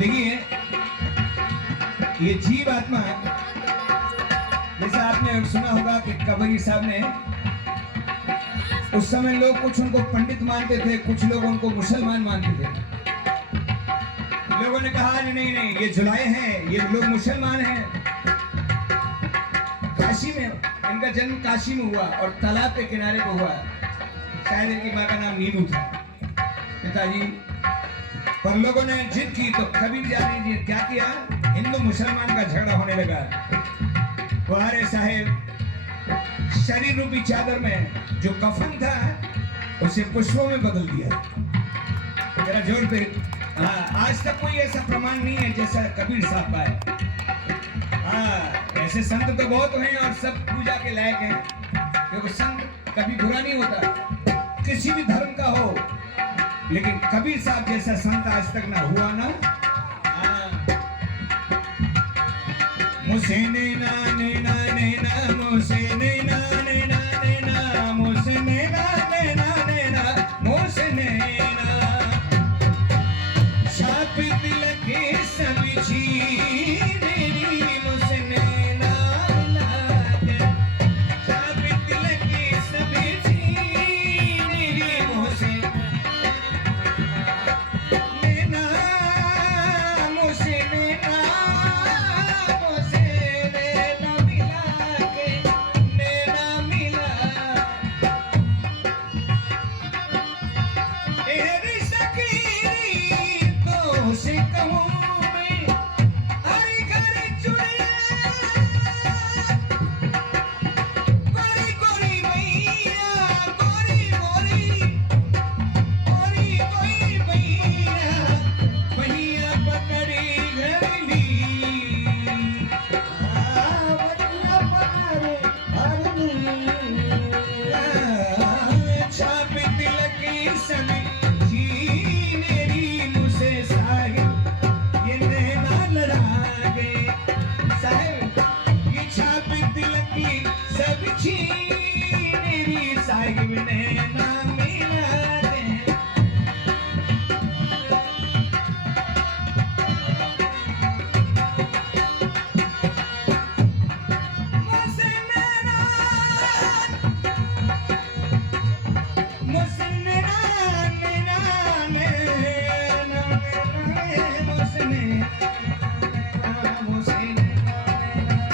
देखिए ये जीव आत्मा, जैसा आपने सुना होगा कि कबीर साहब ने, उस समय लोग कुछ उनको पंडित मानते थे, कुछ लोग उनको मुसलमान मानते थे। लोगों ने कहा नहीं नहीं ये जुलाए हैं, ये लोग मुसलमान हैं। काशी में इनका जन्म काशी में हुआ और तालाब के किनारे पे हुआ। शायद इनकी माँ का नाम नीनू था, पिताजी। पर लोगों ने जिद की तो कबीर जी क्या किया, हिंदू मुसलमान का झगड़ा होने लगा। बुहारे साहेब शरीर रूपी चादर में जो कफन था उसे पुष्पों में बदल दिया। जरा जोर पे। हाँ, आज तक कोई ऐसा प्रमाण नहीं है जैसा कबीर साहब का है। हाँ, ऐसे संत तो बहुत हैं और सब पूजा के लायक हैं, क्योंकि संत कभी बुरा नहीं होता, किसी भी धर्म का हो। लेकिन कबीर साहब जैसा संत आज तक ना हुआ ना। मुझसे नैना नैना नैना, मुझसे नैना नैना नैना, मुझसे नैना नैना नैना, मुझसे नैना। छाप तिलक सभी मेरी मुझसे नैना लागे। छाप तिलक सभी मेरी मुझसे नैना, मुझसे नैना, मुझसे नैना मिला के नैना मिला। तेरी सकीरी तो से कहूँ मैं, हरी घरी चुड़ैया, गोरी गोरी मैया, गोरी गोरी, गोरी गोरी मैया, मैया पकड़ी घरली। मैया पकड़े घरली। छाप तिलक सभी मेरी मुझसे साहिब ये नैना लड़ा गए। साहिब ये छाप तिलक सभी मेरी साहिब नैना मिला दे। मुझसे नैना, मुझसे नैना नैना नैना, मुझसे नैना, मुझसे नैना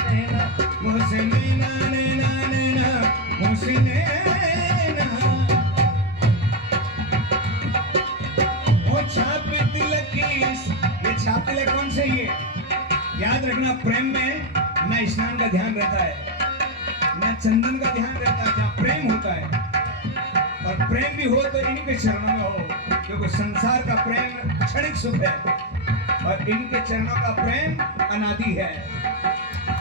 नैना, मुझसे नैना नैना नैना, मुझसे नैना। वो छाप तिलक ये छाप तिलक कौन से ये याद रखना, प्रेम में न स्नान का ध्यान रहता है, न चंदन का ध्यान रहता है। जहाँ प्रेम होता है, और प्रेम भी हो तो इनके चरणों में हो, क्योंकि संसार का प्रेम क्षणिक सुख है और इनके चरणों का प्रेम अनादि है।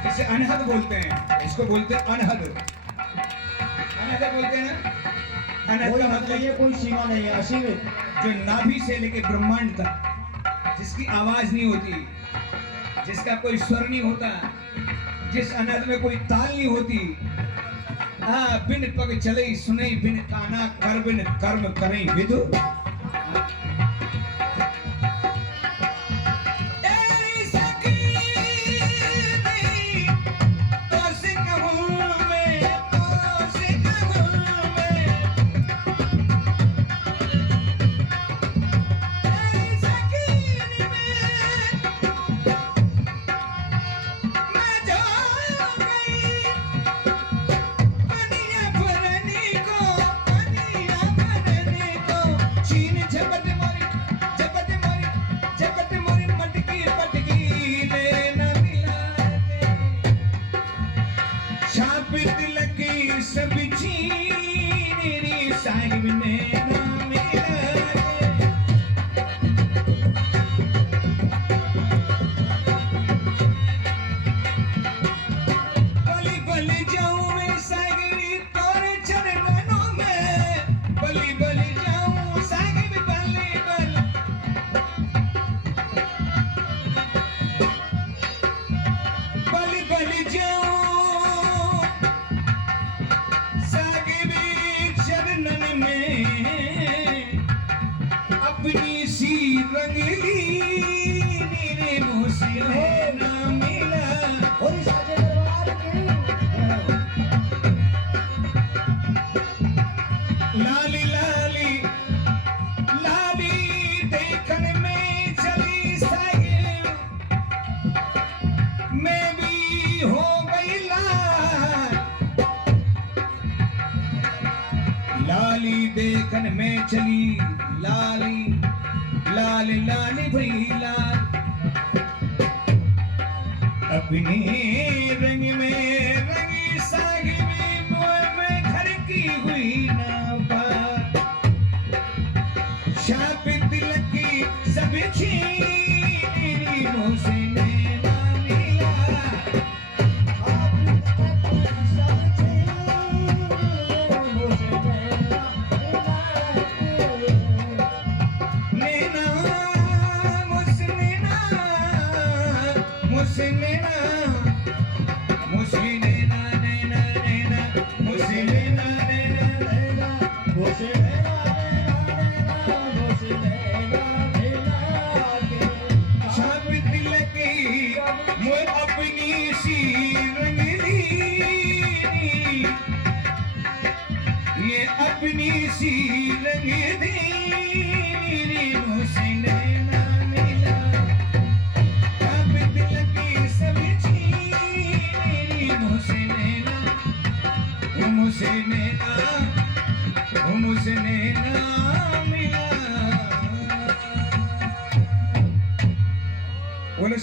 इसे अनहद बोलते हैं, इसको बोलते हैं अनहद। अनहद बोलते हैं ना। अनहद का मतलब ये कोई सीमा नहीं है, असीमित। जो नाभि से लेके ब्रह्मांड तक, जिसकी आवाज नहीं होती, जिसका कोई स्वर नहीं होता, जिस अनहद में कोई ताल नहीं होती। हाँ, बिन पग चले सुने, बिन काना कर, बिन कर्म करें विदु। तेरी सकीनी तो से कहूँ मैं, तो से कहूँ मैं। तेरी सकीनी मैं जा गई। पनिया भरने को छीन झपट मारी, झपट मारी, झपट मारी, मटकी पटकी मेरे न मिला दे। छाप तिलक सभी मेरी साहिब ने न मिला दे। बलि बलि जाऊं मैं साहिब तोरे चरणों में, बलि बलि जाऊं साहिब, बलि बलि। बलि बलि जाऊं साहिब चरणन में, अपनी सी रंगली मुझसे नैना मिला। और साजे दरबार की लाली लाली लाली देखने में चली साहिल, मैं भी हो गई लाल। लाली देखने में चली लाली लाली लाली भई लाल, अपने रंग में रंगी साहिब में घर की हुई ना बात। शाप तिलक की सब छीनी मुझसे नैना मिला। नैना मुझसे नैना मुझसे नैना मुझसे नैना नैना नैना मुझसे नैना नैना नैना मुझसे छाप तिलक वो अपनी सी रंगली, ये अपनी सी रंगली मुझसे नैना मिला। छाप तिलक सब छीनी मुझसे नैना, वो मुझसे नैना, वो मुझसे नैना मिला। बोलो